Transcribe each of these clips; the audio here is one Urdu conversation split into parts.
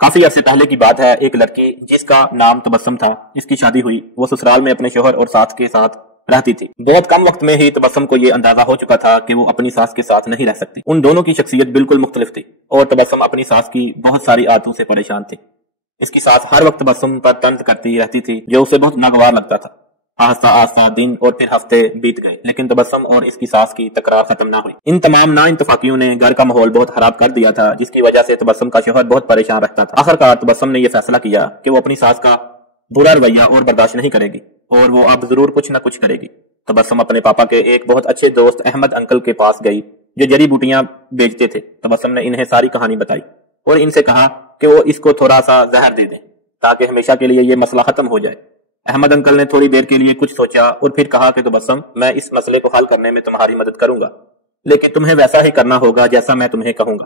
کافی عرصے پہلے کی بات ہے، ایک لڑکی جس کا نام تبسم تھا، اس کی شادی ہوئی۔ وہ سسرال میں اپنے شوہر اور ساس کے ساتھ رہتی تھی۔ بہت کم وقت میں ہی تبسم کو یہ اندازہ ہو چکا تھا کہ وہ اپنی ساس کے ساتھ نہیں رہ سکتی۔ ان دونوں کی شخصیت بالکل مختلف تھی اور تبسم اپنی ساس کی بہت ساری عادتوں سے پریشان تھی۔ اس کی ساس ہر وقت تبسم پر طنز کرتی رہتی تھی جو اسے بہت ناگوار لگتا تھا۔ آہستہ آہستہ دن اور پھر ہفتے بیت گئے، لیکن تبسم اور اس کی ساس کی تکرار ختم نہ ہوئی۔ ان تمام نا اتفاقیوں نے گھر کا ماحول بہت خراب کر دیا تھا، جس کی وجہ سے تبسم کا شوہر بہت پریشان رہتا تھا۔ آخرکار تبسم نے یہ فیصلہ کیا کہ وہ اپنی ساس کا برا رویہ اور برداشت نہیں کرے گی اور وہ اب ضرور کچھ نہ کچھ کرے گی۔ تبسم اپنے پاپا کے ایک بہت اچھے دوست احمد انکل کے پاس گئی جو جڑی بوٹیاں بیچتے تھے۔ تبسم نے انہیں ساری کہانی بتائی اور ان سے کہا کہ وہ اس کو تھوڑا سا زہر دے دیں تاکہ ہمیشہ کے لیے یہ مسئلہ ختم ہو جائے۔ احمد انکل نے تھوڑی دیر کے لیے کچھ سوچا اور پھر کہا کہ تبسم، میں اس مسئلے کو حل کرنے میں تمہاری مدد کروں گا، لیکن تمہیں ویسا ہی کرنا ہوگا جیسا میں تمہیں کہوں گا۔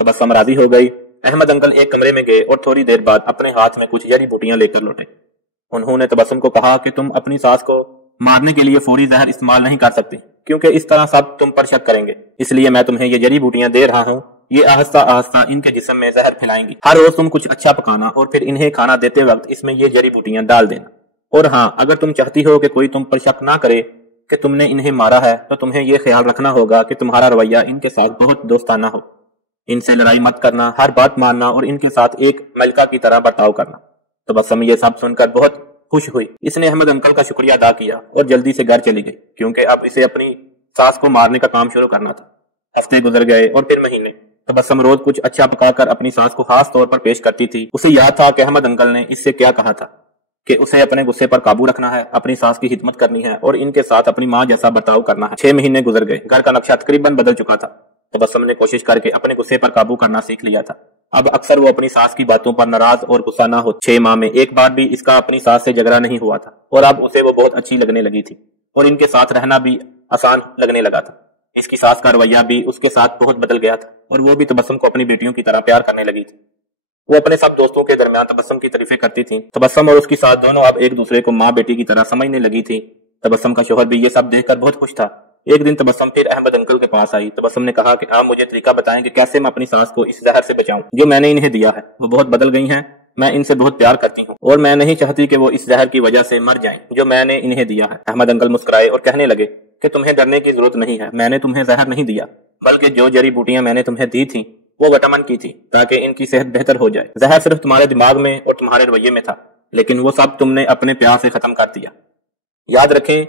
تبسم راضی ہو گئی۔ احمد انکل ایک کمرے میں گئے اور تھوڑی دیر بعد اپنے ہاتھ میں کچھ جڑی بوٹیاں لے کر لوٹے۔ انہوں نے تبسم کو کہا کہ تم اپنی ساس کو مارنے کے لیے فوری زہر استعمال نہیں کر سکتے، کیونکہ اس طرح سب تم پر شک کریں گے، اس لیے میں تمہیں یہ جڑی بوٹیاں دے رہا ہوں۔ یہ آہستہ آہستہ ان کے جسم میں زہر پھیلائیں گی۔ ہر روز تم کچھ اچھا پکانا اور پھر انہیں کھانا دیتے وقت اس میں یہ جڑی بوٹیاں ڈال دینا۔ اور ہاں، اگر تم چاہتی ہو کہ کوئی تم پر شک نہ کرے کہ تم نے انہیں مارا ہے تو تمہیں یہ خیال رکھنا ہوگا کہ تمہارا رویہ ان کے ساتھ بہت دوستانہ ہو، ان سے لڑائی مت کرنا، ہر بات ماننا اور ان کے ساتھ ایک ملکہ کی طرح برتاؤ کرنا۔ تبسم یہ سب سن کر بہت خوش ہوئی۔ اس نے احمد انکل کا شکریہ ادا کیا اور جلدی سے گھر چلی گئی، کیونکہ اب اسے اپنی ساس کو مارنے کا کام شروع کرنا تھا۔ ہفتے گزر گئے اور پھر مہینے۔ تبسم روز کچھ اچھا پکا کر اپنی ساس کو خاص طور پر پیش کرتی تھی۔ اسے یاد تھا کہ احمد انکل نے اس سے کیا کہا تھا کہ اسے اپنے غصے پر قابو رکھنا ہے، اپنی ساس کی خدمت کرنی ہے اور ان کے ساتھ اپنی ماں جیسا برتاؤ کرنا ہے۔ 6 مہینے گزر گئے۔ گھر کا نقشہ تقریباً بدل چکا تھا۔ تبسم نے کوشش کر کے اپنے غصے پر قابو کرنا سیکھ لیا تھا۔ اب اکثر وہ اپنی ساس کی باتوں پر ناراض اور غصہ نہ ہو۔ 6 ماہ میں ایک بار بھی اس کا اپنی ساس سے جھگڑا نہیں ہوا تھا اور اب اسے وہ بہت اچھی لگنے لگی تھی اور ان کے ساتھ رہنا بھی آسان لگنے لگا تھا۔ اس کی ساس کا رویہ بھی اس کے ساتھ بہت بدل گیا تھا اور وہ بھی تبسم کو اپنی بیٹیوں کی طرح پیار کرنے لگی تھی۔ وہ اپنے سب دوستوں کے درمیان تبسم کی تعریفیں کرتی تھیں۔ تبسم اور اس کی ساس دونوں اب ایک دوسرے کو ماں بیٹی کی طرح سمجھنے لگی تھی۔ تبسم کا شوہر بھی یہ سب دیکھ کر بہت خوش تھا۔ ایک دن تبسم پھر احمد انکل کے پاس آئی۔ تبسم نے کہا کہ آپ مجھے طریقہ بتائیں کہ کیسے میں اپنی ساس کو اس زہر سے بچاؤں جو میں نے انہیں دیا ہے۔ وہ بہت بدل گئی ہیں، میں ان سے بہت پیار کرتی ہوں اور میں نہیں چاہتی کہ وہ اس زہر کی وجہ سے مر جائیں جو میں نے انہیں دیا ہے۔ احمد انکل مسکرائے اور کہنے لگے کہ تمہیں ڈرنے کی ضرورت نہیں ہے، میں نے تمہیں زہر نہیں دیا، بلکہ جو جڑی بوٹیاں میں نے تمہیں دی تھی وہ وٹامن کی تھی تاکہ ان کی صحت بہتر ہو جائے۔ زہر صرف تمہارے دماغ میں اور تمہارے رویے میں تھا، لیکن وہ سب تم نے اپنے پیار سے ختم کر دیا۔ یاد رکھیں،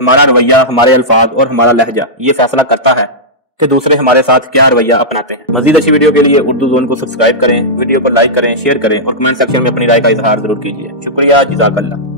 ہمارا رویہ، ہمارے الفاظ اور ہمارا لہجہ یہ فیصلہ کرتا ہے کہ دوسرے ہمارے ساتھ کیا رویہ اپناتے ہیں۔ مزید اچھی ویڈیو کے لیے اردو زون کو سبسکرائب کریں، ویڈیو کو لائک کریں، شیئر کریں اور کمنٹ سیکشن میں اپنی رائے کا اظہار ضرور کیجیے۔ شکریہ، جزاک اللہ۔